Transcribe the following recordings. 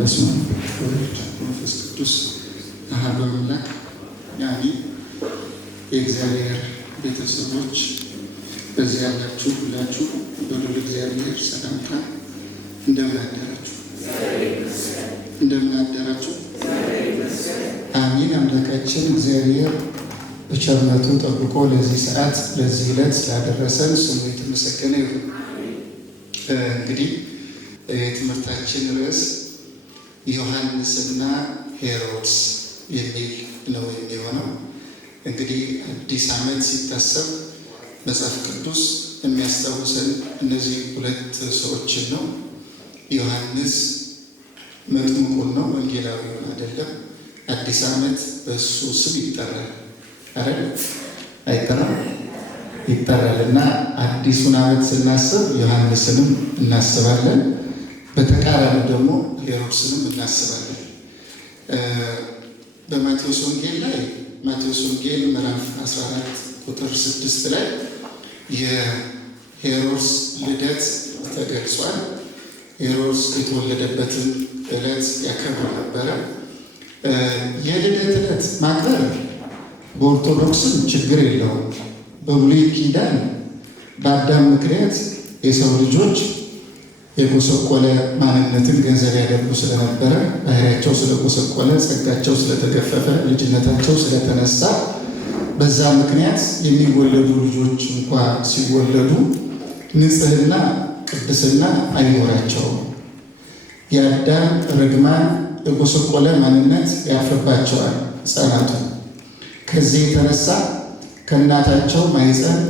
በስመ አብ ወወልድ ወመንፈስ ቅዱስ አሐዱ አምላክ አሜን። የእግዚአብሔር ቤተሰቦች በዚህ ያላችሁ ሁላችሁ በልዑል እግዚአብሔር ሰላምታ እንደምን አደራችሁ? እንደምን አደራችሁ? አሜን። አምላካችን እግዚአብሔር በቸርነቱ ጠብቆ ለዚህ ሰዓት ለዚህ ዕለት ስላደረሰን ስሙ የተመሰገነ ይሁን። እንግዲህ የትምህርታችን ርዕስ ዮሐንስና ሄሮድስ የሚል ነው የሚሆነው። እንግዲህ አዲስ ዓመት ሲታሰብ መጽሐፍ ቅዱስ የሚያስታውሰን እነዚህ ሁለት ሰዎችን ነው። ዮሐንስ መጥምቁን ነው፣ ወንጌላዊውን አይደለም። አዲስ ዓመት በእሱ ስም ይጠራል አይደል? አይጠራም? ይጠራል። እና አዲሱን ዓመት ስናስብ ዮሐንስንም እናስባለን፣ በተቃራኒ ደግሞ ሄሮድስንም እናስባለን። በማቴዎስ ወንጌል ላይ ማቴዎስ ወንጌል ምዕራፍ 14 ቁጥር 6 ላይ የሄሮድስ ልደት ተገልጿል። ሄሮድስ የተወለደበትን ዕለት ያከብር ነበረ። የልደት ዕለት ማክበር በኦርቶዶክስም ችግር የለውም። በብሉይ ኪዳን በአዳም ምክንያት የሰው ልጆች የጎሰቆለ ማንነትን ገንዘብ ያደርጉ ስለነበረ፣ ባህሪያቸው ስለጎሰቆለ፣ ጸጋቸው ስለተገፈፈ፣ ልጅነታቸው ስለተነሳ በዛ ምክንያት የሚወለዱ ልጆች እንኳ ሲወለዱ ንጽሕና ቅድስና አይኖራቸውም። የአዳም ርግማን የጎሰቆለ ማንነት ያርፍባቸዋል ሕፃናቱ። ከዚህ የተነሳ ከእናታቸው ማኅፀን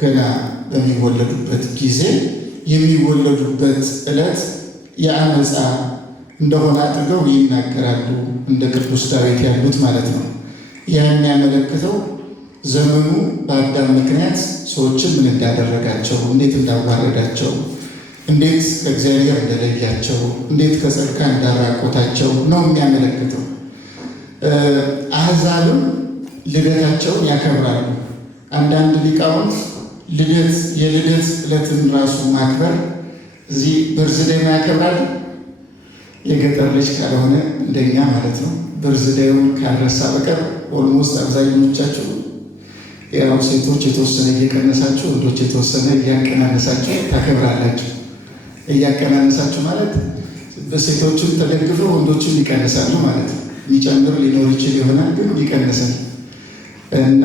ገና በሚወለዱበት ጊዜ የሚወለዱበት ዕለት የአመፃ እንደሆነ አድርገው ይናገራሉ። እንደ ቅዱስ ዳዊት ያሉት ማለት ነው። ያ የሚያመለክተው ዘመኑ በአዳም ምክንያት ሰዎችን ምን እንዳደረጋቸው፣ እንዴት እንዳዋረዳቸው፣ እንዴት ከእግዚአብሔር እንደለያቸው፣ እንዴት ከጸድቃ እንዳራቆታቸው ነው የሚያመለክተው። አሕዛብም ልደታቸውን ያከብራሉ። አንዳንድ ሊቃውንት የልደት ዕለትን ራሱ ማክበር እዚህ በርዝዴይ ያከብራል። የገጠር ልጅ ካልሆነ እንደኛ ማለት ነው። በርዝዴውን ካልረሳ በቀር ኦልሞስት አብዛኞቻችሁ ያው ሴቶች የተወሰነ እየቀነሳችሁ ወንዶች የተወሰነ እያቀናነሳችሁ ታከብራላችሁ። እያቀናነሳችሁ ማለት በሴቶችን ተደግፈው ወንዶችን ይቀንሳሉ ማለት ነው። የሚጨምር ሊኖር ይችል ይሆናል፣ ግን ይቀንሳል። እና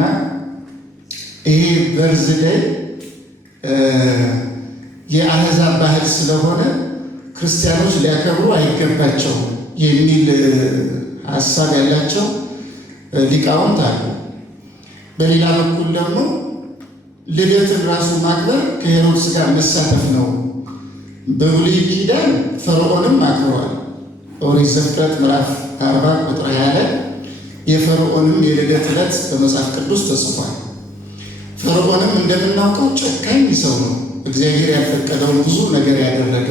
ይሄ በርዝዴይ የአሕዛብ ባህል ስለሆነ ክርስቲያኖች ሊያከብሩ አይገባቸውም የሚል ሀሳብ ያላቸው ሊቃውንት አሉ። በሌላ በኩል ደግሞ ልደትን ራሱ ማክበር ከሄሮድስ ጋር መሳተፍ ነው። በብሉይ ኪዳን ፈርዖንም አክብሯል። ኦሪት ዘፍጥረት ምዕራፍ 40 ቁጥር 20 ላይ የፈርዖንም የልደት ዕለት በመጽሐፍ ቅዱስ ተጽፏል። ፈርዖንም እንደምናውቀው ጨካኝ ሰው ነው። እግዚአብሔር ያልፈቀደውን ብዙ ነገር ያደረገ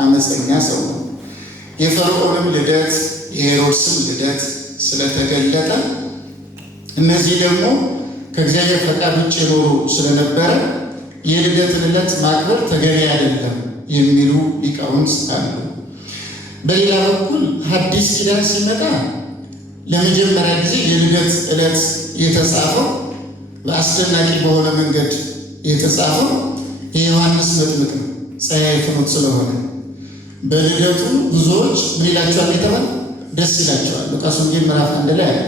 አመፀኛ ሰው ነው። የፈርዖንም ልደት የሄሮድስም ልደት ስለተገለጠ እነዚህ ደግሞ ከእግዚአብሔር ፈቃድ ውጭ የኖሩ ስለነበረ የልደትን ዕለት ማክበር ተገቢ አይደለም የሚሉ ሊቃውንት አሉ። በሌላ በኩል ሐዲስ ኪዳን ሲመጣ ለመጀመሪያ ጊዜ የልደት ዕለት የተጻፈው በአስደናቂ በሆነ መንገድ የተጻፈው የዮሐንስ መጥምቅ ነው። ፀሐይ ፍኖት ስለሆነ በልደቱ ብዙዎች ምን ይላቸዋል የተባለ ደስ ይላቸዋል። ሉቃስ ወንጌል ምዕራፍ 1 ላይ አለ።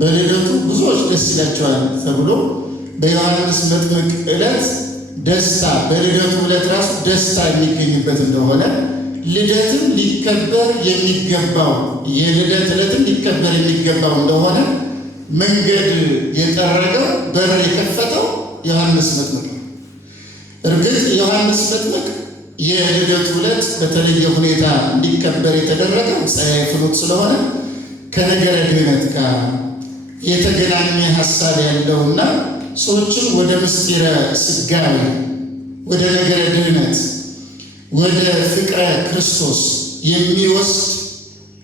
በልደቱ ብዙዎች ደስ ይላቸዋል ተብሎ በዮሐንስ መጥምቅ ዕለት ደስታ፣ በልደቱ ዕለት ራሱ ደስታ የሚገኝበት እንደሆነ ልደትም ሊከበር የሚገባው የልደት ዕለትም ሊከበር የሚገባው እንደሆነ መንገድ የጠረገው በር የከፈተው ዮሐንስ መጥምቅ ነው። እርግጥ ዮሐንስ መጥምቅ የልደቱ ዕለት በተለየ ሁኔታ እንዲከበር የተደረገው ፀሐይ ፍኖት ስለሆነ ከነገረ ድኅነት ጋር የተገናኘ ሀሳብ ያለውና ሰዎችን ወደ ምስጢረ ሥጋዌ ወደ ነገረ ድኅነት ወደ ፍቅረ ክርስቶስ የሚወስድ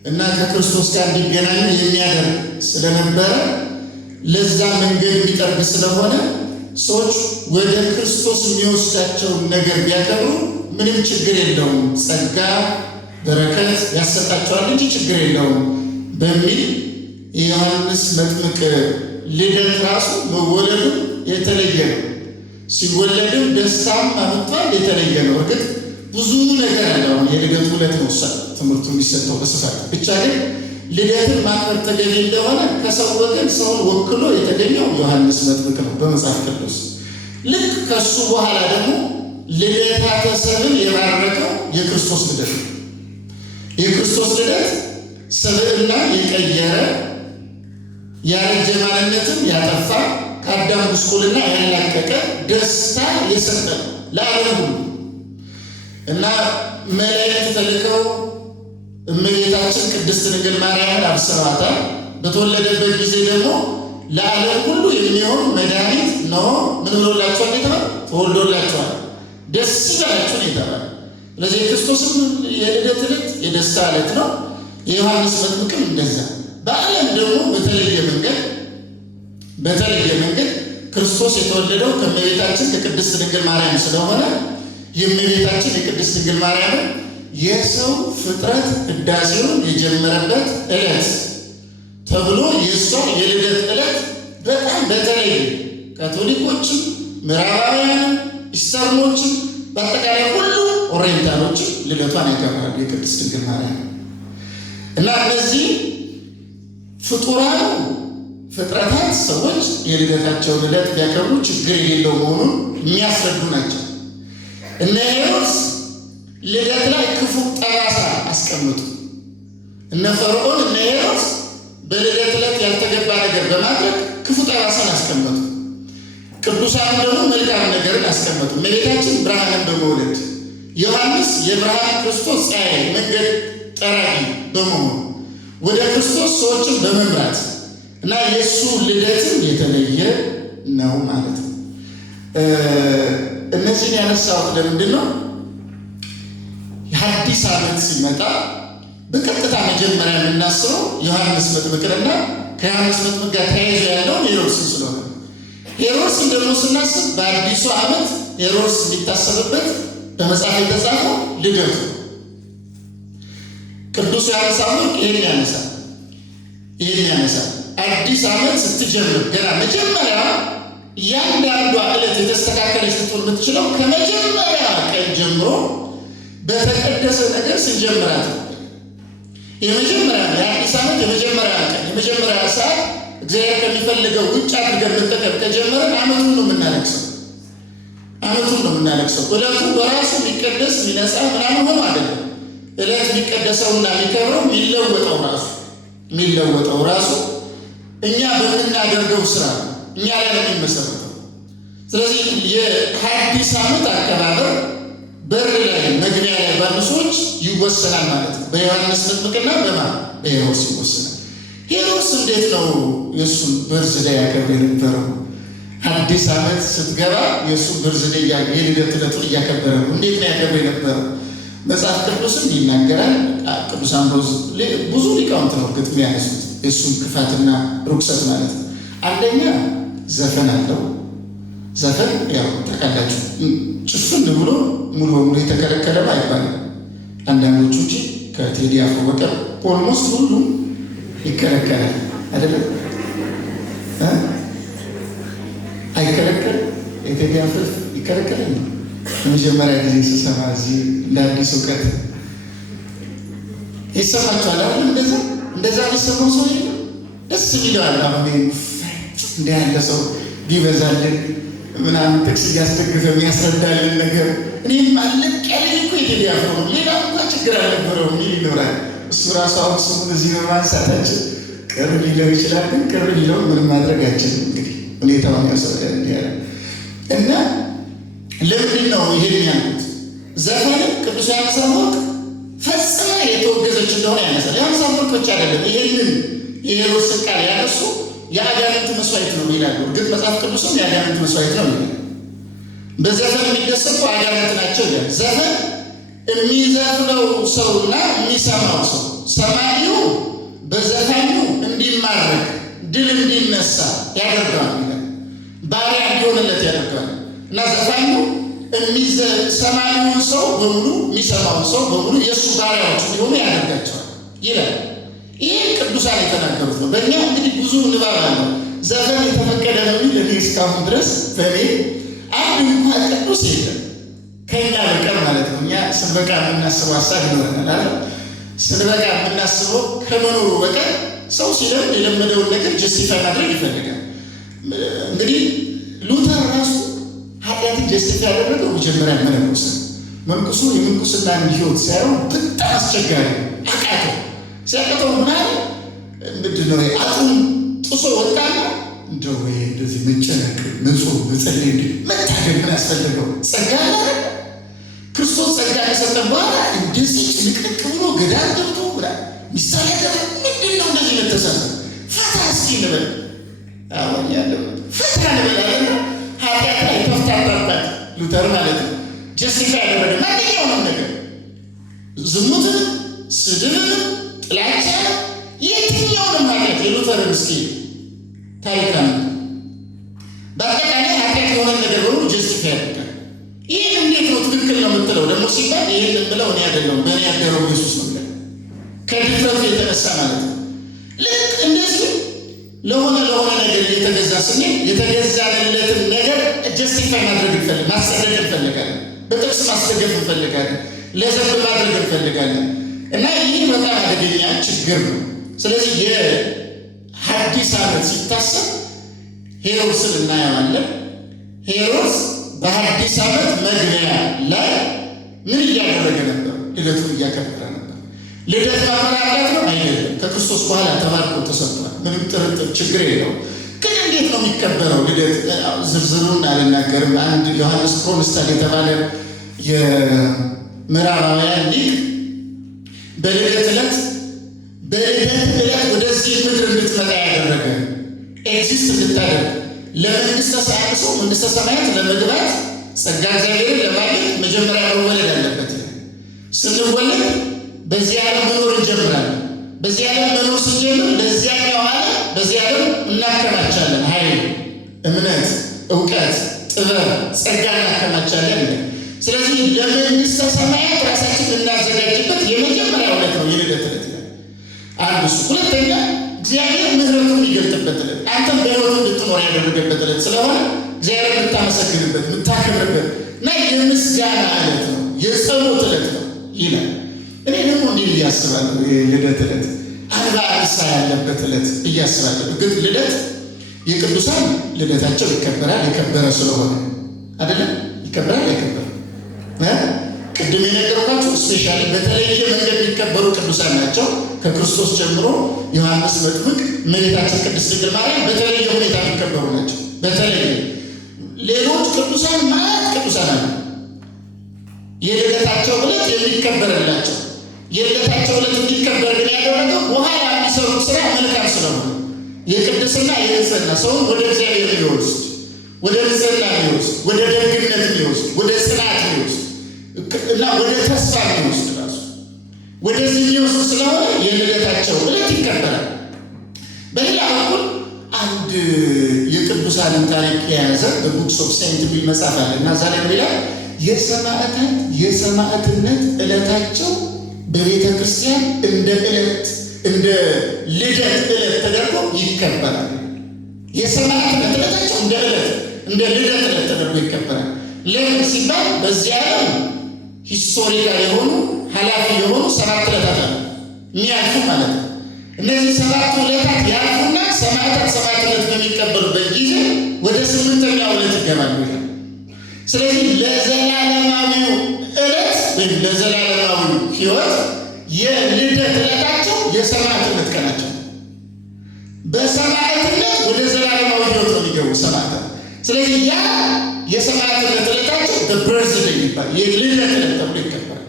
እና ከክርስቶስ ጋር እንዲገናኙ የሚያደርግ ስለነበረ ለዛ መንገድ የሚጠርግ ስለሆነ ሰዎች ወደ ክርስቶስ የሚወስዳቸውን ነገር ቢያከብሩ ምንም ችግር የለውም። ጸጋ በረከት ያሰጣቸዋል እንጂ ችግር የለውም በሚል የዮሐንስ መጥምቅ ልደት ራሱ መወለዱ የተለየ ነው። ሲወለድም ደስታም አመጣል የተለየ ነው። እርግጥ ብዙ ነገር አለው። የልደቱ ዕለት ነው ትምህርቱ የሚሰጠው በስፋት ብቻ ግን ልደትን ማክበር ተገቢ እንደሆነ ከሰው ወገን ሰውን ወክሎ የተገኘው ዮሐንስ መጥምቅ ነው በመጽሐፍ ቅዱስ። ልክ ከሱ በኋላ ደግሞ ልደታተ ሰብእ የባረከው የክርስቶስ ልደት ነው። የክርስቶስ ልደት ሰብእና የቀየረ ያረጀ ማንነትም ያጠፋ ከአዳም ጉስቁልና ያላቀቀ ደስታ የሰጠ ነው ለዓለም ሁሉ እና መላእክት ተልከው እመቤታችን ቅድስት ድንግል ማርያምን አብስረዋታል። በተወለደበት ጊዜ ደግሞ ለዓለም ሁሉ የሚሆን መድኃኒት ነው ምን ብሎላቸዋል? የተባለ ተወልዶላቸዋል፣ ደስ ይበላችሁ ነው የተባለ። ስለዚህ የክርስቶስም የልደት ዕለት የደስታ ዕለት ነው። የዮሐንስ መጥምቅም እንደዛ። በዓለም ደግሞ በተለየ መንገድ ክርስቶስ የተወለደው ከእመቤታችን ከቅድስት ድንግል ማርያም ስለሆነ የእመቤታችን የቅድስት ድንግል ማርያምን የሰው ፍጥረት ቅዳሴውን የጀመረበት ዕለት ተብሎ የእሷ የልደት ዕለት በጣም በተለየ ካቶሊኮችም፣ ምዕራባውያንም፣ ኢስተርኖችም በአጠቃላይ ሁሉ ኦሪየንታሎችም ልደቷን ያከብራሉ የቅድስት ድንግል ማርያም እና እነዚህ ፍጥረታት ሰዎች የልደታቸውን ዕለት ቢያከብሩ ችግር የሌለው መሆኑን የሚያስረዱ ናቸው። እነ ሄሮድስ ልደት ላይ ክፉ ጠባሳ አስቀምጡ። እነ ፈርዖን እነ ሄሮድስ በልደት ዕለት ያልተገባ ነገር በማድረግ ክፉ ጠባሳን አስቀመጡ። ቅዱሳን ደግሞ መልካም ነገርን አስቀመጡ። እመቤታችን ብርሃንን በመውለድ ዮሐንስ የብርሃን ክርስቶስ ፀሐይ መንገድ ጠራጊ በመሆኑ ወደ ክርስቶስ ሰዎችን በመምራት እና የእሱ ልደትም የተለየ ነው ማለት ነው። እነዚህን ያነሳሁት ለምንድን ነው? የአዲስ ዓመት ሲመጣ በቀጥታ መጀመሪያ የምናስበው ዮሐንስ መጥምቅንና ከዮሐንስ መጥምቅ ጋር ተያይዞ ያለውን ሄሮድስን ስለሆነ ሄሮድስን ደግሞ ስናስብ በአዲሱ ዓመት ሄሮድስ የሚታሰብበት በመጽሐፍ የተጻፈው ልደቱ ቅዱስ ዮሐንስ አፈወርቅ ይህን ያነሳል። አዲስ ዓመት ስትጀምር ገና መጀመሪያ እያንዳንዷ ዕለት የተስተካከለች ልትሆን የምትችለው ከመጀመሪያ ቀን ጀምሮ በተቀደሰ ነገር ስንጀምራት የአዲስ ዓመት የመጀመሪያ ቀን የመጀመሪያ ሰዓት እግዚአብሔር ከሚፈልገው ውጭ አድርገን መጠቀም ከጀመረን ዓመቱን ነው የምናለቅሰው። ዕለቱ በራሱ የሚቀደስ የሚነጻ ምናምን ሆኖ አይደለም። ዕለት የሚቀደሰውና የሚከብረው የሚለወጠው ራሱ እኛ በምናደርገው ስራ እኛ ላይ ነው የሚመሰረተው። ስለዚህ የአዲስ ዓመት አከባበር በር ላይ መግቢያ ላይ ባሉ ሰዎች ይወሰናል ማለት ነው። በዮሐንስ መጥምቅና በሄሮድስ ይወሰናል። ሄሮድስ እንዴት ነው የእሱን በርዝዴይ ያከብር የነበረው? አዲስ ዓመት ስትገባ የእሱን በርዝዴይ የልደት ዕለቱን እያከበረ ነው። እንዴት ነው ያከብር የነበረው? መጽሐፍ ቅዱስም ይናገራል። ቅዱስ አምብሮስ ብዙ ሊቃውንት ነው እርግጥ የሚያነሱት የእሱን ክፋትና ርኩሰት ማለት ነው። አንደኛ ዘፈን አለው። ዘፈን ያው ታውቃላችሁ ጭፍን ብሎ ሙሉ በሙሉ የተከለከለ አይባልም። አንዳንዶቹ እንጂ ከቴዲ አፍሮ በቀር ኦልሞስት ሁሉም ይከለከላል አይደለም? አይከለከል የቴዲ አፍሮ ይከለከላል። የመጀመሪያ ጊዜ ስሰማ እዚህ ለአዲስ እውቀት ይሰማችኋል አይደል? እንደዛ ሊሰማው ሰው የለም። ደስ ይለዋል። አሁን እንዲህ ያለ ሰው ቢበዛልን ምናምን ጥቅስ እያስደግፈ የሚያስረዳልን ነገር እኔም አለቅ ያለኝ እኮ የቴዲ አፍሮ ነው፣ ሌላ እንኳ ችግር አልነበረውም የሚል ይኖራል። እሱ ራሱ አሁን ስሙን እዚህ በማንሳታችን ቅር ሊለው ይችላል። ግን ቅር ሊለው ምንም ማድረግ አይችልም። እንግዲህ ሁኔታውን ያስረዳል ያለ እና ለምንድን ነው ይሄን ያሉት? ዘፈንም ቅዱስ ዮሐንስ አፈወርቅ ፈጽማ የተወገዘች እንደሆነ ያነሳል። ዮሐንስ አፈወርቅ ብቻ አይደለም ይሄንን የሄሮድስን ቃል ያነሱ የአጋንንት መስዋዕት ነው ይላሉ። እርግጥ መጽሐፍ ቅዱስም የአጋንንት መስዋዕት ነው ይላል። በዘፈን የሚደሰቱ አጋንንት ናቸው ይላል። ዘፈን የሚዘፍነው ሰውና የሚሰማው ሰው ሰማዩ በዘፋኙ እንዲማረክ ድል እንዲነሳ ያደርገዋል ይላል። ባሪያ እንዲሆንለት ያደርገዋል እና ዘፋኙ ሰማያዊውን ሰው በሙሉ የሚሰማውን ሰው በሙሉ የእሱ ባሪያዎች እንዲሆኑ ያደርጋቸዋል ይላል። ይህ ቅዱሳን የተናገሩት ነው። በእኛ እንግዲህ ብዙ ንባብ አለው። ዘፈን የተፈቀደ ነው የሚል እኔ እስካሁን ድረስ በእኔ አንድ እንኳን ቅዱስ የለም ከእኛ በቀር ማለት ነው። እኛ ስንበቃ የምናስበው ሀሳብ ይኖረናል። ስንበቃ የምናስበው ከመኖሩ በቀር ሰው ሲለም የለመደውን ነገር ጀስቲፋይ ማድረግ ይፈልጋል። እንግዲህ ሉተር ራሱ ኃጢአትን ጀስቲፋይ ያደረገው መጀመሪያ መነኮስ መንኩሱ የምንኩስና ህይወት ሳይሆን በጣም አስቸጋሪ አቃተው። ሲያቀተው ምናል ምንድን ነው አጡን ጥሶ ወጣና እንደው እንደዚህ መጨነቅ ንጹህ መጸለይ እንዲ መታገል ምን ያስፈልገው ጸጋ ክርስቶስ ጸጋ ከሰጠ በኋላ እንደዚህ ጭንቅቅ ብሎ ገዳም ገብቶ ምሳሌ ምንድን ነው እንደዚህ መተሰነ ፈታ እስኪ ንበል አሁን ያለው ፈታ ንበል አለ ኃጢአት ላይ ተፍታታበት ሉተር ማለት ነው። ጀስቲፋይ ያደረገ ማንኛውንም ነገር ዝሙትን፣ ስድብን፣ ጥላቻ የትኛውንም ኃጢአት የሉተርን እስኪ ታሪክ ነው። በአጠቃላይ ኃጢአት የሆነ ነገር በሙሉ ጀስቲፋይ ያደርጋል። ይህን እንዴት ነው ትክክል ነው የምትለው ደግሞ ሲባል ይህን የምለው እኔ አይደለሁም በእኔ ያደረው ኢየሱስ ነው ብለን ከድፍረቱ የተነሳ ማለት ነው። ልክ እንደዚህ ለሆነ ነገር እየተገዛ ስንል የተገዛለትን ነገር ጀስቲፋይ ማድረግ እንፈልጋለን፣ ማስጸደቅ እንፈልጋለን፣ በጥቅስ ማስደገፍ እንፈልጋለን፣ ለዘብ ማድረግ እንፈልጋለን እና ይህ በጣም አደገኛ ችግር ነው። ስለዚህ የሐዲስ ዓመት ሲታሰብ ሄሮድስን እናየዋለን። ሄሮድስ በሐዲስ ዓመት መግቢያ ላይ ምን እያደረገ ነበር? ልደቱን እያከበረ ነበር። ልደት ማመላከት ነው አይደለም። ከክርስቶስ በኋላ ተባርኮ ተሰጥቷል። ምንም ጥርጥር ችግር የለው። ግን እንዴት ነው የሚከበረው ልደት? ዝርዝሩን አልናገርም። አንድ ዮሐንስ ክሮንስታድ የተባለ የምዕራባውያን ሊቅ በልደት ዕለት ወደዚህ ምድር እንድትመጣ ያደረገ ኤግዚስት እንድታደርግ ለመንግስተ ሰማያት ሰው መንግስተ ሰማያት ለመግባት ጸጋ እግዚአብሔርን ለማግኘት መጀመሪያ መወለድ አለበት። ስንወለድ በዚህ ዓለም መኖር እንጀምራለን። በዚህ ዓለም መኖር ስንጀምር ለዚያኛው ዓለም በዚህ ዓለም እናከማቻለን። ኃይል፣ እምነት፣ እውቀት፣ ጥበብ፣ ጸጋ እናከማቻለን። ስለዚህ ለመንግስተ ሰማያት ራሳችን እናዘጋጅበት የመጀመሪያው ዕለት ነው የልደት ዕለት። አንዱ እሱ። ሁለተኛ እግዚአብሔር ምሕረቱን የሚገልጥበት ዕለት፣ አንተም በሕይወቱ እንድትኖር ያደረገበት ዕለት ስለሆነ እግዚአብሔር የምታመሰግንበት የምታከብርበት እና የምስጋና ዕለት ነው፣ የጸሎት ዕለት ነው ይላል። እኔ ደግሞ እንዲህ እያስባለሁ የልደት ዕለት አንባ አንሳ ያለበት ዕለት እያስባለሁ። ግን ልደት የቅዱሳን ልደታቸው ይከበራል፣ የከበረ ስለሆነ አይደለም። ይከበራል አይከበርም? ቅድም የነገርኳቸው ስፔሻሊ በተለየ መንገድ የሚከበሩ ቅዱሳን ናቸው። ከክርስቶስ ጀምሮ ዮሐንስ መጥምቅ፣ እመቤታችን ቅድስት ድንግል ማርያም በተለየ ሁኔታ የሚከበሩ ናቸው። በተለየ ሌሎች ቅዱሳን ማለት ቅዱሳን አሉ የልደታቸው ዕለት የሚከበርላቸው። የልደታቸው ዕለት እንዲከበር ግን ያደረገው በኋላ የሚሰሩ ስራ መልካም ስለሆነ የቅድስና የንጽህና ሰውን ወደ እግዚአብሔር የሚወስድ ወደ ንጽህና የሚወስድ ወደ ደግነት የሚወስድ ወደ ጽናት የሚወስድ እና ወደ ተስፋ የሚወስድ ራሱ ወደዚህ የሚወስድ ስለሆነ የልደታቸው ዕለት ይከበራል። በሌላ በኩል አንድ የቅዱሳንን ታሪክ የያዘ በቡክስ ኦፍ ሴንት የሚል መጽሐፍ አለ እና ዛሬ ሌላ የሰማዕትነት ዕለታቸው በቤተ ክርስቲያን እንደ ልደት ዕለት ተደርጎ ይከበራል። የሰማዕትነት ዕለታቸው እንደ ልደት ዕለት ተደርጎ ይከበራል። ለምን ሲባል በዚህ ዓለም ሂስቶሪካል የሆኑ ኃላፊ የሆኑ 7 ዕለታት አሉ የሚያልፉ ማለት ነው። እነዚህ 7 ዕለታት ያልፉና ሰማዕታት ዕለት በሚቀበሉበት ጊዜ ወደ 8ኛው ዕለት ይገባሉ ይላል። ስለዚህ ለዘላለማዊው ዕለት ወይም ለዘላለማዊው ሕይወት የልደት ዕለታቸው የሰማዕትነት ቀናቸው። በሰማዕትነት ወደ ዘላለማዊ ሕይወት ነው የሚገቡ ሰማዕታት። ስለዚህ ያ የሰማዕትነት ዕለታቸው በበርዝዴይ ይባላል፣ የልደት ዕለት ተብሎ ይከበራል።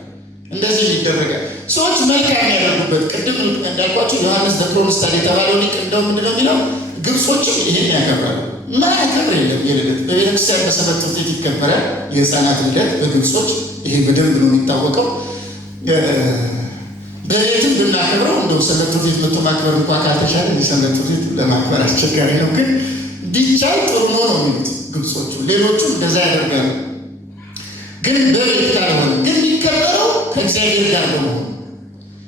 እንደዚህ ይደረጋል። ሰዎች መልካም ያደርጉበት ቅድም እንዳልኳቸው ዮሐንስ ዘክሮንስታድ የተባለው ሊቅ እንደው ምንድን ነው የሚለው ግብጾችም ይሄን ያከብራሉ። ማያከብር የለም። የልደት በቤተክርስቲያን በሰንበት ትምህርት ቤት ይከበራል። የህፃናት ልደት በግብጾች ይሄ በደንብ ነው የሚታወቀው። በሌትም ብናከብረው እንደው ሰንበት ትምህርት ቤት መጥቶ ማክበር እንኳ ካልተቻለ የሰንበት ትምህርት ቤት ለማክበር አስቸጋሪ ነው። ግን ቢቻል ጥሩ ነው የሚሉት ግብጾቹ። ሌሎቹ እንደዛ ያደርጋሉ። ግን በቤት ካልሆነ ግን የሚከበረው ከእግዚአብሔር ጋር በመሆኑ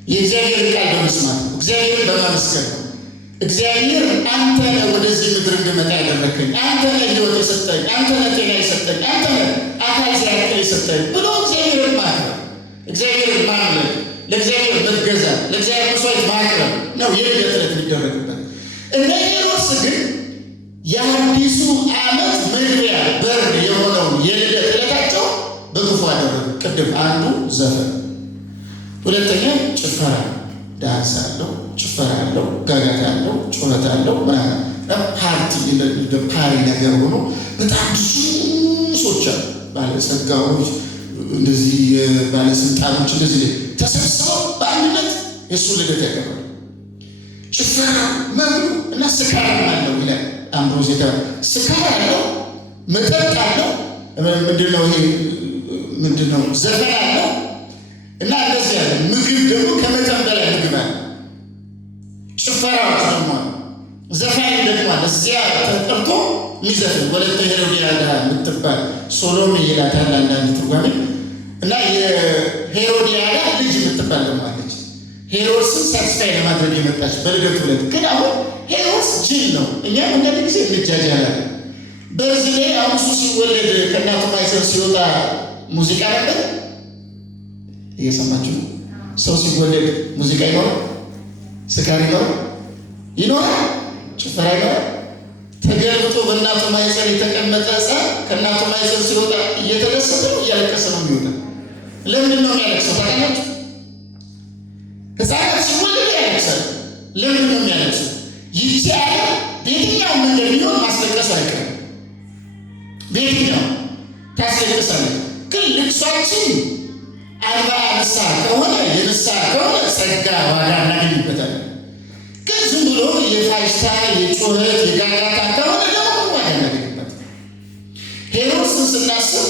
የእግዚአብሔር ቃል በመስማት ነው። እግዚአብሔርን በማመስገን ነው። እግዚአብሔር አንተ ነህ ወደዚህ ምድር እንድመጣ ያደረከኝ፣ አንተ ነህ ሕይወት የሰጠኝ፣ አንተ ነህ ጤና የሰጠኝ፣ አንተ ነህ አካል ሲያክል የሰጠኝ ብሎ እግዚአብሔርን ማክበር፣ እግዚአብሔርን ማምለክ፣ ለእግዚአብሔር መገዛት፣ ለእግዚአብሔር መስዋዕት ማቅረብ ነው የልደት ዕለት የሚደረግበት። እነ ሄሮድስ ግን የአዲሱ ዓመት መግቢያ በር የሆነውን የልደት ዕለታቸው በክፉ አደረጉ። ቅድም አንዱ ዘፈን፣ ሁለተኛ ጭፈራ፣ ዳንስ አለው፣ ጭፈራ አለው፣ ጋጋታ አለው፣ ጩኸት አለው፣ ፓርቲ ፓሪ ነገር ሆኖ በጣም ብዙ ሰዎች አሉ፣ ባለጸጋዎች፣ እንደዚህ ባለስልጣኖች እንደዚህ ተሰብስበው በአንድነት የእሱ ልደት ያከብራሉ። ጭፈራ መብሉ እና ስካር አለው ይላል አምብሮስ። ስካር አለው፣ መጠጥ አለው፣ ምንድነው ይሄ ምንድነው ዘፈን አለው እና እንደዚህ ያለ ምግብ ደግሞ ከመጠን በላይ ምግብ አለ። ጭፈራዎች ደግሞ ዘፋኝ ደግሞ እዚያ ተጠርቶ የሚዘፍን ወለተ ሄሮድያዳ የምትባል ሶሎሜ ይላታል አንዳንድ ትርጓሜ እና የሄሮድያዳ ልጅ የምትባል ደግሞ አለች። ሄሮድስን ሳትስፋይ ለማድረግ የመጣች በልደቱ ዕለት። ግን አሁን ሄሮድስ ጅል ነው። እኛም አንዳንድ ጊዜ እንጃጃላለን። በዚህ ላይ አሁን እሱ ሲወለድ ከእናቱ ማኅፀን ሲወጣ ሙዚቃ ነበር። እየሰማችሁ ነው። ሰው ሲወለድ ሙዚቃ ይኖራል፣ ስካር ይኖራል፣ ጭፈራ ይኖራል። ተገልብጦ በእናቱ ማኅፀን የተቀመጠ ሕፃን ከእናቱ ማኅፀን ሲወጣ እየተደሰተ ነው እያለቀሰ ነው የሚወጣ። ለምንድን ነው የሚያለቅሰው ታውቃላችሁ? ሕፃናት ሲወለዱ ያለቅሳል። ለምንድን ነው የሚያለቅሰው? ይቺ ዓለም በየትኛው መንገድ ቢሆን ማስለቀሱ አይቀርም። በየትኛው ታስለቅሳለች። ግን ልቅሷችን አልባ ንስሐ ከሆነ የንስሐ ከሆነ ጸጋ ዋጋ እናገኝበታለን። ግን ዝም ብሎ የፋሽታ የጩኸት የጋጋታ ከሆነ ደግሞ ዋጋ እናገኝበት። ሄሮድስን ስናስብ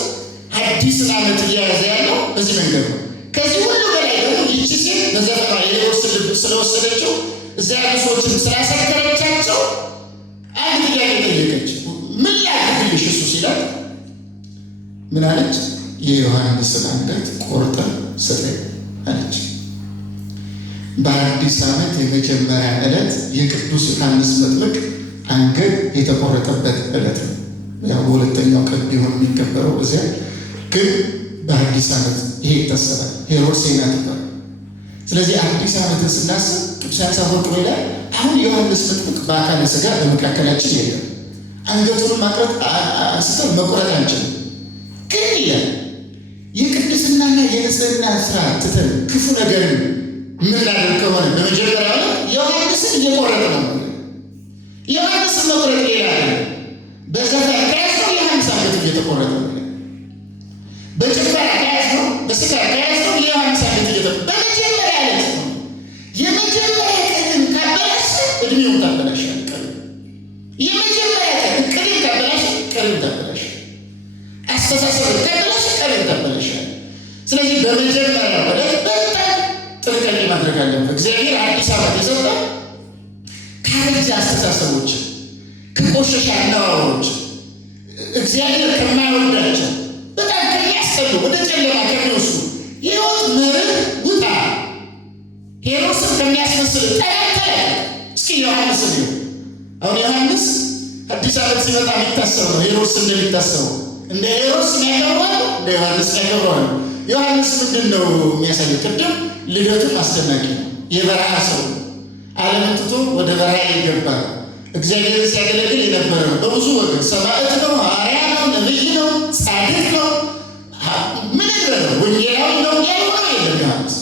አዲስን ዓመት እያያዘ ያለው በዚህ መንገድ ነው። ከዚህ ሁሉ በላይ ደግሞ ይቺ ሴት በዘፈኗ የሄሮድስን ልብ ስለወሰደችው እዚያ ያሉ ሰዎችን ስላሰከረቻቸው አንድ ጥያቄ ጠየቀች። ምን ላድርግልሽ እሱ ሲላት ምን አለች? የዮሐንስን አንገት ቆርጠን ስጠኝ አለች። በአዲስ ዓመት የመጀመሪያ ዕለት የቅዱስ ዮሐንስ መጥምቅ አንገት የተቆረጠበት ዕለት ነው። ያው በሁለተኛው ቀን ቢሆን የሚከበረው እዚያ ግን በአዲስ ዓመት ይሄ ይታሰባል። ሄሮድስ ይናገራል። ስለዚህ አዲስ ዓመትን ስናስብ ቅዱስ አፈወርቅ ላይ አሁን ዮሐንስ መጥምቅ በአካለ ሥጋ በመካከላችን የለም፣ አንገቱን ማቅረጥ አንስተን መቁረጥ አንችልም። ግን ይላል የቅድስናና የንጽህና ስራ ትተን ክፉ ነገርን የምናደርግ ከሆነ በመጀመሪያ ዮሐንስን እየቆረጠ ነው። ዮሐንስን መቁረጥ ሌላ አለ። በዘፈን ከያዝነው የዮሐንስ አንገት እየተቆረጠ ነው። በጭፈራ ከያዝነው፣ በስካር ከያዝነው የዮሐንስ አንገት እየተቆረጠ በመጀመሪያ ዕለት ነው። የመጀመሪያ ቀንን ካበላሽ እድሜውን ታበላሻል። የመጀመሪያ ቀን ቅድም ታበላሽ፣ ቅድም ታበላሽ፣ አስተሳሰብ ታበላሽ፣ ቅድም ታበላሻል። ስለዚህ በመጀመሪያ ዕለት በጣም ጥንቃቄ ማድረግ አለበት። እግዚአብሔር አዲስ ዓመት የሰጠው ካረጀ አስተሳሰቦች፣ ከቆሸሻ አነዋወሮች፣ እግዚአብሔር ከማይወዳቸው በጣም ከሚያስጠሉ ወደ ጨለማ ከሚወስዱ የሕይወት መርህ ውጣ። ሄሮድስን ከሚያስመስል ጠላተለ እስኪ ዮሐንስን ነው። አሁን ዮሐንስ አዲስ ዓመት ሲመጣ የሚታሰብ ነው። ሄሮድስ እንደሚታሰበው እንደ ሄሮድስ ያከብራሉ፣ እንደ ዮሐንስ ያከብራሉ። ዮሐንስ ምንድን ነው የሚያሳየው? ቅድም ልደቱም አስደናቂ ነው። የበረሃ ሰው ዓለምን ትቶ ወደ በረሃ የገባ እግዚአብሔርን ሲያገለግል የነበረ ነው። በብዙ ወገን ሰማዕት ነው፣ ሐዋርያ ነው፣ ነቢይ ነው፣ ጻድቅ ነው፣ ምን ነው ወንጌላዊ ነው ያልሆነ የለም። ዮሐንስ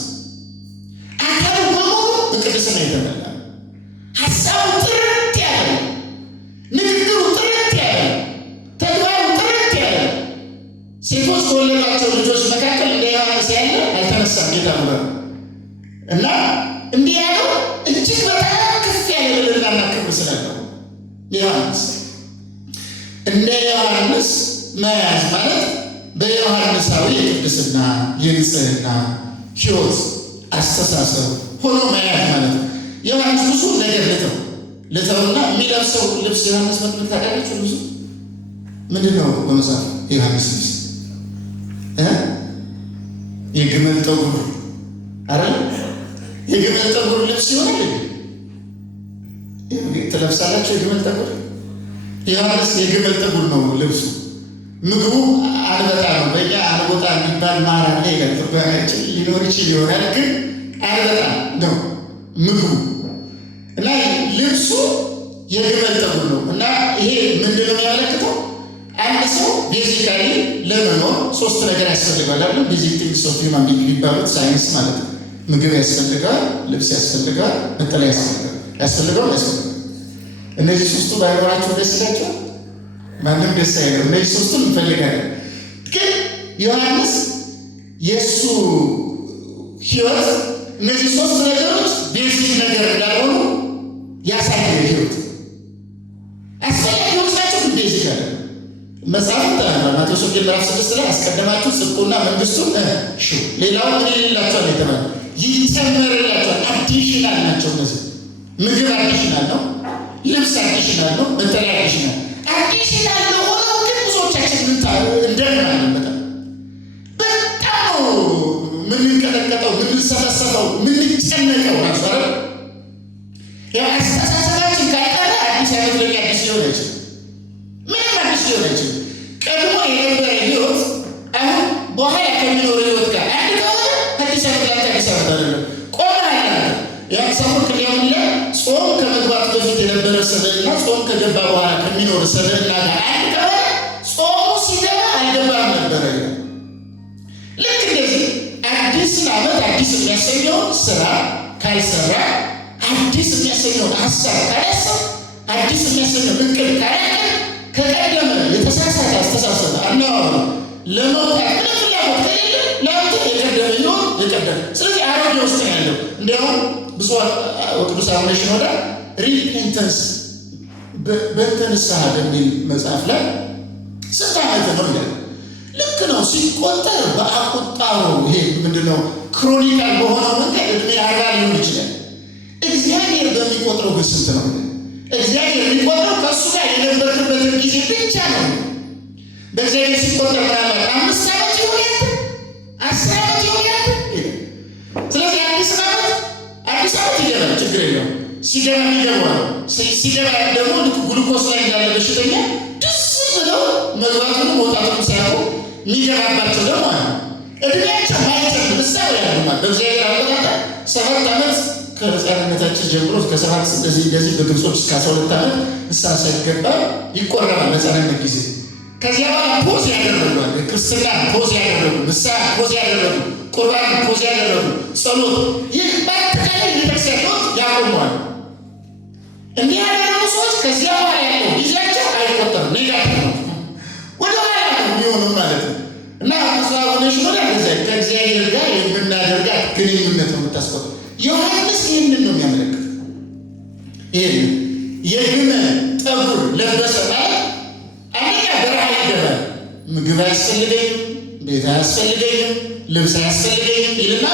አካሉ በሙሉ በቅድስና የተሞላ ሀሳቡ ጥርት ያለ፣ ንግግሩ ጥርት ያለ፣ ተግባሩ ጥርት ያለ። ሴቶች ከወለዷቸው ልጆች መካከል እንደ ዮሐንስ ያለ አልተነሳም ጌታ ብሎ እና እንዲህ ያለው እጅግ በጣም ከፍ ያለ ልዕልናና ክብር ስላለው ዮሐንስ እንደ ዮሐንስ መያዝ ማለት በዮሐንሳዊ የቅድስና የንጽህና ሕይወት አስተሳሰብ ሆኖ መያዝ ማለት ነው። ዮሐንስ ብዙ ነገር ልተውና የሚለብሰው ልብስ ዮሐንስ መጥምቅ ታውቃላችሁ? ብዙ ምንድን ነው በመጽሐፍ ዮሐንስ ልብስ የግመል ጠጉር አይደል? የግመል ጠጉር ልብስ ይሆናል ትለብሳላችሁ? የግመል ጠጉር ዮሐንስ የግመል ጠጉር ነው ልብሱ። ምግቡ አንበጣ ነው። በእኛ አንበጣ የሚባል ማር አለ ይላል ትርጓሜያችን ሊኖር ይችል ይሆናል፣ ግን አንበጣ ነው ምግቡ እና ልብሱ የግመል ጠጉር ነው። እና ይሄ ምንድን ነው የሚያመለክተው? አንድ ሰው ቤዚካሊ ለመኖር 3 ነገር ያስፈልጋል አይደል? ቤዚክ ቲንግስ ኦፍ ሂውማን ቢንግ የሚባሉት ሳይንስ ማለት ነው። ምግብ ያስፈልጋል፣ ልብስ ያስፈልጋል፣ መጠለያ ያስፈልጋል። እነዚህ 3ቱ ባይኖራቸው ደስ ይላቸዋል? ማንም ደስ አይለው። እነዚህ 3ቱን እንፈልጋለን። ግን ዮሐንስ የእሱ ህይወት እነዚህ 3 ነገሮች ቤዚክ ነገር እንዳልሆኑ ያሳየ ህይወት አስፈላጊዎች ናቸው። ቤዚክ ያለ መጽሐፍ ማቴዎስ ወንጌል ምዕራፍ 6 ላይ አስቀድማችሁ ጽድቁና መንግስቱን ሹ ሌላው ምን ይላቸዋል? የተባለ ይጨመርላቸዋል። አዲሽናል ናቸው። እነዚህ ምግብ አዲሽናል ነው፣ ልብስ አዲሽናል ነው፣ መጠለያ አዲሽናል አዲሽናል ነው። ሆኖ ግን ብዙዎቻችን እንደምናለን በጣም ምንንቀጠቀጠው፣ ምንሰፈሰፈው፣ ምንጨነቀው ራሱ አይደል? ያው አስተሳሰባችን ካልቀረ አዲስ አይነት ለኛ አዲስ ሊሆን አይችልም። ምንም አዲስ ሊሆን አይችልም። ቀድሞ የነበረ ህይወት አሁን በኋላ ከሚኖር ህይወት ጋር አንድ ከሆነ አዲስ አይነት ላይ አዲስ አይነት አይደለም። ቆመሃል ያ ሰሞን ከሚያምላ ጾም ከመግባት በፊት የነበረ ሰበና ጾም ከገባ በኋላ ከሚኖር ሰበና ጋር አንድ ከሆነ ጾሙ ሲገባ አልገባም ነበረ። ልክ እንደዚህ አዲስ ዓመት አዲስ የሚያሰኘውን ስራ ካልሰራ፣ አዲስ የሚያሰኘውን ሀሳብ ካላሰብ፣ አዲስ የሚያሰኘውን እቅድ ካላቀድ፣ ከቀደመ የተሳሳተ አስተሳሰብ አናዋራ ለመውጣት ምንም ፍላጎት ከሌለ ለአንተ የቀደመ ይሆን የቀደመ። ስለዚህ አሮጌ ውስጥ ነው ያለው። እንዲያውም ብፁዕ ወቅዱስ አቡነ ሽኖዳ ሪፔንተንስ በተንስሐ በሚል መጽሐፍ ላይ 6 ዓመት ነው ይላል። ልክ ነው ሲቆጠር በአቆጣሩ ይሄ ምንድነው ክሮኒካል በሆነው መንገድ እድሜ 40 ሊሆን ይችላል። እግዚአብሔር በሚቆጥረው ግን ስንት ነው? እግዚአብሔር የሚቆጥረው ከእሱ ጋር የነበርክበትን ጊዜ ብቻ ነው። በእግዚአብሔር ሲቆጠር ምናልባት 5 ዓመት ይሆናል፣ 10 ዓመት ይሆናል። ስለዚህ አዲስ ዓመት ይገባል፣ ችግር የለውም። ሲገባ ይገባል። ሲገባ ደግሞ ልክ ግሉኮስ ላይ እንዳለ በሽተኛ ደስ ብለው መግባቱን መውጣቱን ሳያውቁ የሚገባባቸው ደግሞ አለ። እድሜያቸው ማይጨም እዛው ያሉማል። በእግዚአብሔር አቆጣጠር 7 ዓመት ከህፃንነታችን ጀምሮ እስከ 7 እንደዚህ በግብጾች እስከ 12 ዓመት እሳ ሳይገባ ይቆረባል ለህፃንነት ጊዜ። ከዚያ በኋላ ፖዝ ያደረጓል። ክርስትና ፖዝ ያደረጉ፣ ንስሐ ፖዝ ያደረጉ፣ ቁርባን ፖዝ ያደረጉ፣ ጸሎት፣ ይህ በአጠቃላይ ቤተክርስቲያን ያቆመዋል። እንዲህ ያደረጉ ሰዎች ከዚያ በኋላ ያለው ጊዜያቸው አይቆጠርም፣ ኔጋቲቭ ነው፣ ወደ ኋላ ነው የሚሆነው ማለት ነው። እና ብፁዕ አቡነ ሽኖዳ ከእግዚአብሔር ጋር የምናደርጋት ግንኙነት ነው የምታስቆጥረው። ዮሐንስ ይህንን ነው የሚያመለክተው። ይህንን የግመል ጠጉር ለበሰ ማለት አንደኛ በረሃ ይገባል። ምግብ አያስፈልገኝም፣ ቤት አያስፈልገኝም፣ ልብስ አያስፈልገኝም ይልና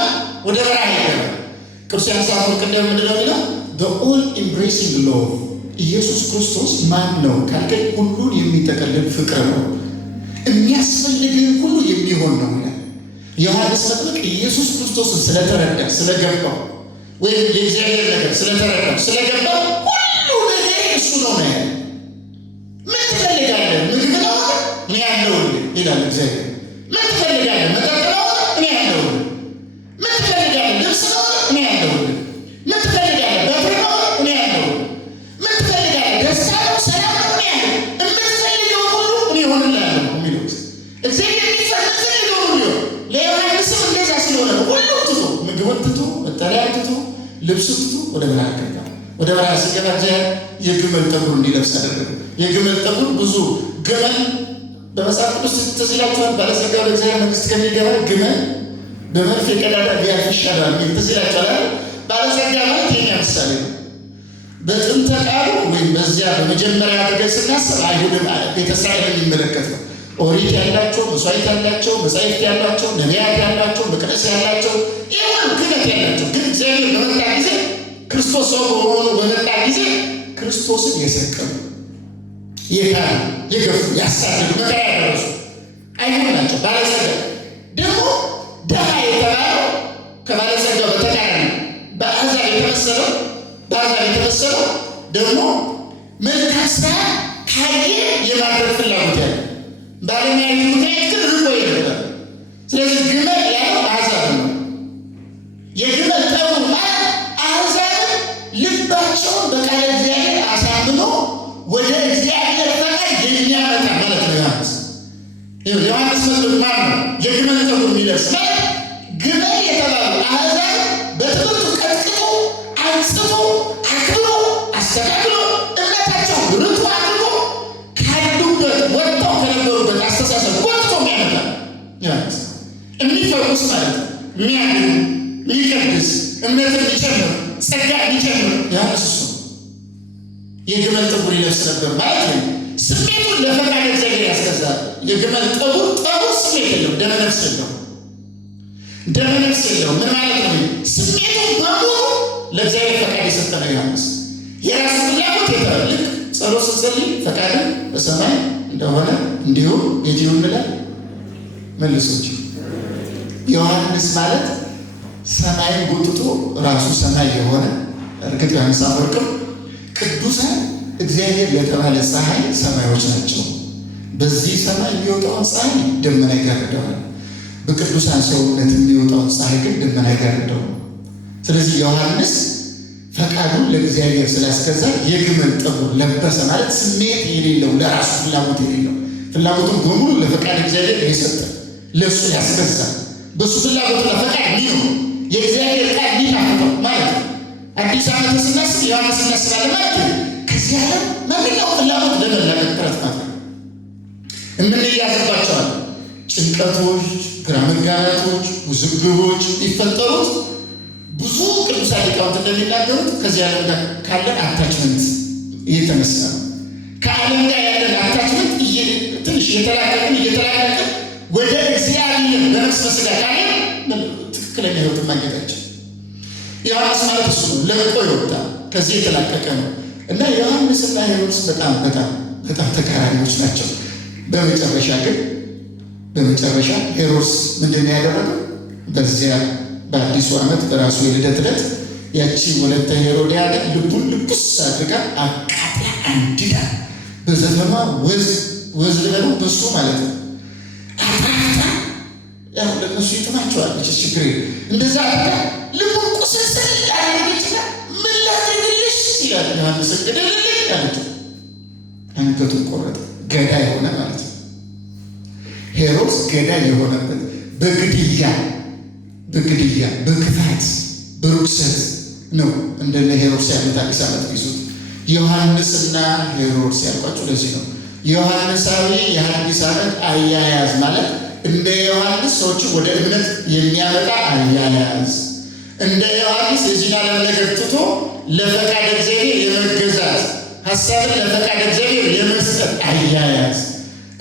ወደ በረሃ ይገባል። ቅዱስ ዮሐንስ አፈወርቅ ምንድን ነው የሚለው? ኦል ኢምብሬሲንግ ሎቭ ኢየሱስ ክርስቶስ ማን ነው ካልከኝ ሁሉን የሚጠቀልል ፍቅር ነው፣ የሚያስፈልግን ሁሉ የሚሆን ነው። ዮሐንስ መጥምቅ ኢየሱስ ክርስቶስን ስለተረዳ ስለገባው፣ ወይም የእግዚአብሔር ነገር ስለተረዳ ስለገባው ሁሉ ነገር እሱ ነው ነው ያለ። ምን ትፈልጋለህ? ምግብ ነው እኔ ያለሁልህ ይላል እግዚአብሔር። ምን ትፈልጋለህ? መጠጥ ነው እኔ ያለሁልህ። ምን ትፈልጋለህ? ልብስ ነው እኔ ያለሁልህ። ምን ትፈልጋለህ? በፍሬ ነው እኔ ያለሁልህ። ምን ትፈልጋለህ? ደስታ ነው፣ ሰላም ነው እኔ ያለሁ። የምትፈልገው ሁሉ እኔ እሆንልሃለሁ የሚለው እግዚአብሔር የሚፈልገው ሁሉ ለዮሐንስም እንደዛ ስለሆነ ሁሉም ትቶ ምግቡን ትቶ መጠለያ ትቶ ልብስ ትቶ ወደ በረሃ ገባ። ወደ በረሃ ሲገባ የግመል ጠጉር እንዲለብስ አደረገ። የግመል ጠጉር ብዙ ግመል በመጽሐፍ ቅዱስ ትዝ ይላችኋል። ባለጸጋ ወደ እግዚአብሔር መንግስት ከሚገባ ግመል በመርፌ ቀዳዳ ቢያልፍ ይሻላል የሚል ትዝ ይላችኋል። ባለጸጋ ማለት የኛ ምሳሌ ነው። በጥንተ ቃሉ ወይም በዚያ በመጀመሪያ አድርገን ስናስብ አይሁድ ቤተ እስራኤልን የሚመለከት ነው። ኦሪት ያላቸው፣ መስዋዕት ያላቸው፣ መጻሕፍት ያላቸው፣ ነቢያት ያላቸው፣ መቅደስ ያላቸው፣ ይሁን ክህነት ያላቸው። ግን እግዚአብሔር በመጣ ጊዜ ክርስቶስ ሰው በመሆኑ በመጣ ጊዜ ክርስቶስን የሰቀሉ የካዱ የገፉ ያሳደዱ መከራ ያደረሱ አይሁድ ናቸው። ባለጸጋ ደግሞ ድሃ የተባለው ከባለጸጋው በተቃራኒ በአሕዛብ የተመሰለው ደግሞ መልካም ሥራ ካየ የማድረግ ፍላጎት ያለ ባለማየት ምክንያት ግን ርቆ ነበር። ስለዚህ ግመል ያለው አሕዛብ ነው። የግመል ጠጉር ማለት አሕዛብን ልባቸውን በቃለ እግዚአብሔር አሳምኖ ወደ እግዚአብሔር ፈቃድ የሚያመጣ ማለት ነው። ዮሐንስ መጥምቅ ማን ነው? የግመል ጠጉር የሚለብስ ማለት ግመል የተባሉ አሕዛብ በትምህርቱ ቀጥቅጦ አንጽቶ አክብሮ አስተካክሎ እምነታቸው ርቱ አድርጎ ካሉበት ወጥተው ከነበሩበት አስተሳሰብ ወጥቶ የሚያመጣ ዮሐንስ የሚፈውስ ማለት ነው። የሚያድን የሚቀድስ እምነትን የሚጨምር ጸጋ የሚጨምር ዮሐንስ እሱ የግመል ጠጉር ይለብስ ነበር ማለት ነው። ስሜቱን ለፈቃድ እግዚአብሔር ያስገዛል። የግመል ጠጉር ስሜት የለው፣ ደመነፍስ የለው። ምን ማለት ነው? ስሜቱን በሙሉ ለእግዚአብሔር ፈቃድ የሰጠ ነው ዮሐንስ። የራሱ ፍላጎት ልክ ጸሎት ስትጸልይ ፈቃድን በሰማይ እንደሆነ እንዲሁ የት ይሁን ብለህ መልሶች። ዮሐንስ ማለት ሰማይን ጎትቶ ራሱ ሰማይ የሆነ እርግጥ ዮሐንስ አፈወርቅም ቅዱሳን እግዚአብሔር ለተባለ ፀሐይ ሰማዮች ናቸው። በዚህ ሰማይ የሚወጣውን ፀሐይ ደመና ይጋርደዋል። በቅዱሳን ሰውነት የሚወጣውን ፀሐይ ግን ደመና ይጋርደዋል። ስለዚህ ዮሐንስ ፈቃዱን ለእግዚአብሔር ስላስገዛ የግመል ጠጉር ለበሰ ማለት ስሜት የሌለው ለራሱ ፍላጎት የሌለው ፍላጎቱን በሙሉ ለፈቃድ እግዚአብሔር የሰጠ ለእሱ ያስገዛ በእሱ ፍላጎትና ፈቃድ ሊኖር የእግዚአብሔር ቃል ሊናፍቀው ማለት ነው። አዲስ ዓመት ስናስብ ዮሐንስ እናስባለን ማለት ነው። ከዚህ ዓለም ማንኛውም ፍላጎት ለመላቀቅ ጥረት ማድረግ የምንያዝባቸዋል ጭንቀቶች፣ ግራ መጋባቶች፣ ውዝግቦች ሊፈጠሩት ብዙ ቅዱሳን ሊቃውንት እንደሚናገሩት ከዚህ ዓለም ጋር ካለን አታችመንት እየተነሳ ነው። ከዓለም ጋር ያለን አታችመንት ትንሽ እየተላቀቅን ወደ እግዚአብሔር በነፍስ በሥጋ ካለን ትክክለኛ ሕይወትን ማግኘታችን ዮሐንስ ማለት እሱ ነው። ለቆ ይወጣ ከዚህ የተላቀቀ ነው እና ዮሐንስና ሄሮድስ በጣም ተቃራኒዎች ናቸው። በመጨረሻ ሄሮድስ ምንድን ነው ያደረገው? በዚያ በአዲሱ ዓመት በራሱ የልደት ዕለት ያቺ ወለተ ሄሮድያዳ ልቡን ልኩስ አድርጋ አቃጥላ አንድዳ በዘፈኗ ወዝ ልበለው በሱ ማለት ነው አጣፍታ ያው ለእነሱ ይጥማቸዋል። ችግር እንደዛ አድርጋ ልቡን ቁስልስል ያደረገችና ምን ላድርግልሽ ሲላት ዮሐንስ ግደልልኝ አለችው። አንገቱን ቆረጠ። ገዳይ የሆነ ማለት ነው። ሄሮድስ ገዳይ የሆነበት በግድያ በክፋት በርኩሰት ነው። እንደነ ሄሮድስ ያሉት አዲስ ዓመት ይዙት ዮሐንስና ሄሮድስ ያልኳቸው ለዚህ ነው። ዮሐንሳዊ የአዲስ ዓመት አያያዝ ማለት እንደ ዮሐንስ ሰዎችን ወደ እምነት የሚያመጣ አያያዝ፣ እንደ ዮሐንስ የዚህን ዓለም ነገር ትቶ ለፈቃድ እግዚአብሔር የመገዛት ሐሳብን ለፈቃድ እግዚአብሔር የመስጠት አያያዝ፣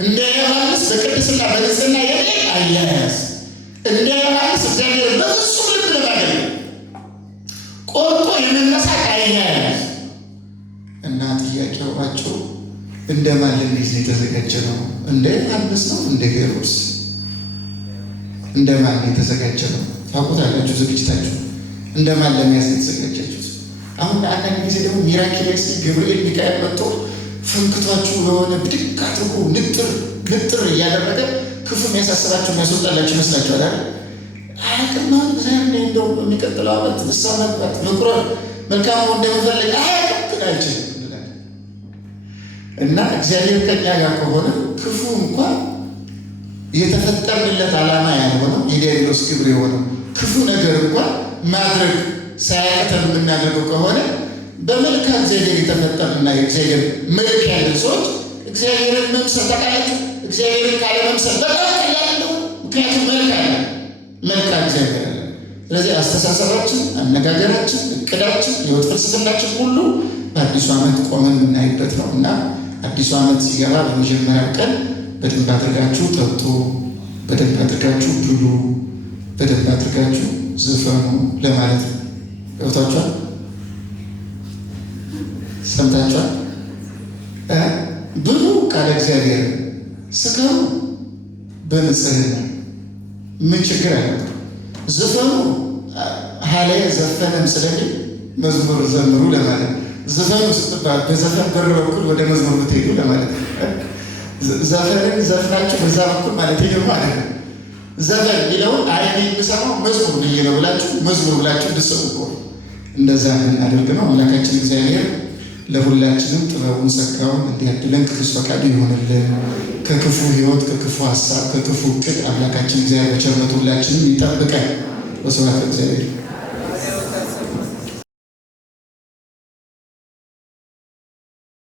እንደ ዮሐንስ በቅድስና በንጽሕና የሚል አያያዝ፣ እንደ ዮሐንስ እግዚአብሔር በፍጹም ልብ ለማገልገል ቆርጦ የመነሳት አያያዝ እና ጥያቄው ባጭሩ እንደማን ለሚይዝ የተዘጋጀ ነው? እንደ ዮሐንስ ነው? እንደ ሄሮድስ? እንደማን የተዘጋጀ ነው? ታውቁታላችሁ ዝግጅታችሁ እንደማን ለመያዝ የተዘጋጃችሁት? አሁን አንዳንድ ጊዜ ደግሞ ሚራክለስ ገብርኤል ሚካኤል መጥቶ ፈንክቷችሁ በሆነ ብድግ አድርጎ ንጥር እያደረገ ክፉ የሚያሳስባችሁ የሚያስወጣላችሁ ይመስላችኋል አይደል? አያውቅም። አሁን እግዚአብሔር እንደው በሚቀጥለው ዓመት ንስሐ መግባት መቁረብ መልካም እንደምፈልግ አያውቅም አይችልም እና እግዚአብሔር ከኛ ጋር ከሆነ ክፉ እንኳን የተፈጠርንለት ዓላማ ያልሆነው የዲያብሎስ ግብር የሆነው ክፉ ነገር እንኳን ማድረግ ሳያቅተን የምናደርገው ከሆነ በመልካም እግዚአብሔር የተፈጠርና የእግዚአብሔር መልክ ያለን ሰዎች እግዚአብሔርን መምሰል ታውቃላችሁ። እግዚአብሔርን ካለ መምሰል በጣም ቀላል ነው። ምክንያቱም መልካም እግዚአብሔር አለ። ስለዚህ አስተሳሰባችን፣ አነጋገራችን፣ እቅዳችን፣ የሕይወት ፍልስፍናችን ሁሉ በአዲሱ ዓመት ቆመን የምናይበት ነው እና አዲሱ ዓመት ሲገባ በመጀመሪያው ቀን በደንብ አድርጋችሁ ጠጡ፣ በደንብ አድርጋችሁ ብሉ፣ በደንብ አድርጋችሁ ዝፈኑ ለማለት ነው። ገብታችኋል? ሰምታችኋል? ብሉ ቃለ እግዚአብሔር፣ ስከሩ በንጽሕና ምን ችግር አለ? ዘፈኑ ሀላይ ዘፈነም ስለሚል መዝሙር ዘምሩ ለማለት ዘፈኑ ስትባል በዘፈን በር በኩል ወደ መዝሙር ብትሄዱ ለማለት ዘፈንን ዘፍናችሁ በዛ በኩል ማለት ነው ማለት ነው። ዘፈን የሚለውን አይኔ የምሰማው መዝሙር ብዬ ነው ብላችሁ መዝሙር ብላችሁ እንድትሰሙ እኮ እንደዛ እናደርግ ነው። አምላካችን እግዚአብሔር ለሁላችንም ጥበቡን ጸጋውን እንዲያድለን ቅዱስ ፈቃዱ ይሆንልን። ከክፉ ሕይወት ከክፉ ሀሳብ ከክፉ ዕቅድ አምላካችን እግዚአብሔር በቸርነቱ ሁላችንም ይጠብቀን። ወስብሐት ለእግዚአብሔር።